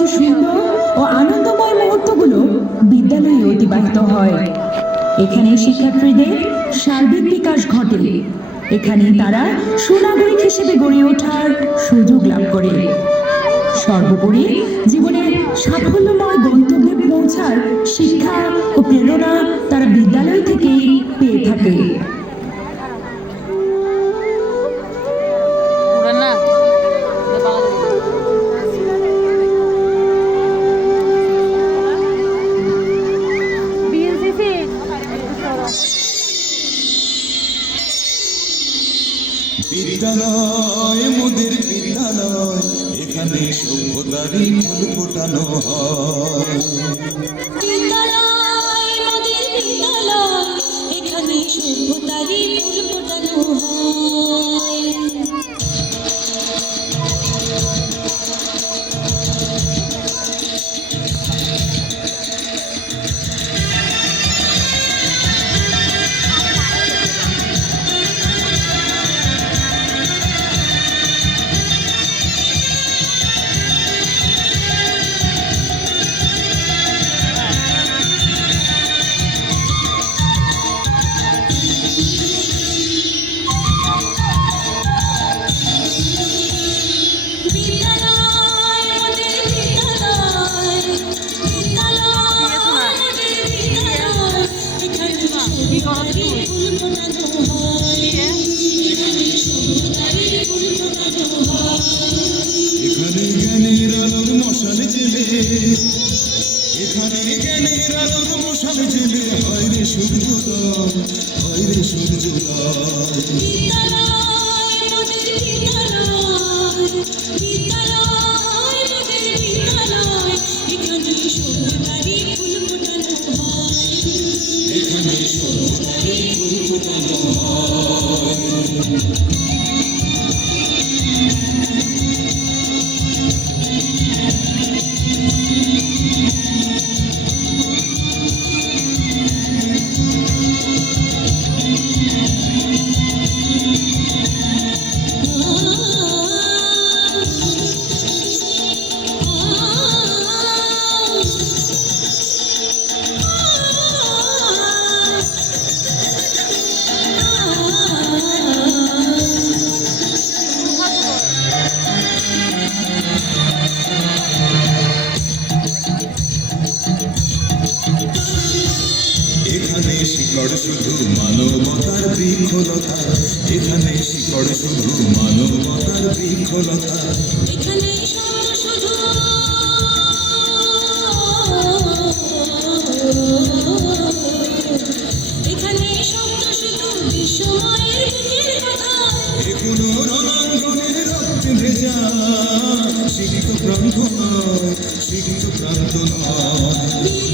সবচেয়ে সুন্দর ও আনন্দময় মুহূর্তগুলো বিদ্যালয়ে অতিবাহিত হয়। এখানে শিক্ষার্থীদের সার্বিক বিকাশ ঘটে। এখানে তারা সুনাগরিক হিসেবে গড়ে ওঠার সুযোগ লাভ করে। সর্বোপরি জীবনের সাফল্যময় গন্তব্যে পৌঁছার শিক্ষা ও প্রেরণা তারা বিদ্যালয় থেকেই পেয়ে থাকে। বিদ্যালয় মোদের বিদ্যালয়, এখানে সভ্যতারই ফুল ফোটানো হয়। বিদ্যালয় মোদের বিদ্যালয়, এখানে সভ্যতারই ফুল ফোটানো হয়। এখানে জ্ঞানের আলোর মশাল জেলে, এখানে জ্ঞানের আলোর মশাল জেলে হয় রে সূর্যোদয়, হয় রে সূর্যোদয়। এখানে সভ্যতারই ফুল ফোটানো হয়। এখানে শিকড় শুধু মানবতার বৃক্ষলতা, এখানে শিকড় শুধু মানবতার বৃক্ষলতা। এখানে শুধু এখানে শব্দ শুধু বিশ্বময়ের বুকের কথা। এগুলো রণাঙ্গনের রক্তে ভেজা, সিক্ত প্রান্ত নয়, সিক্ত প্রান্ত নয়।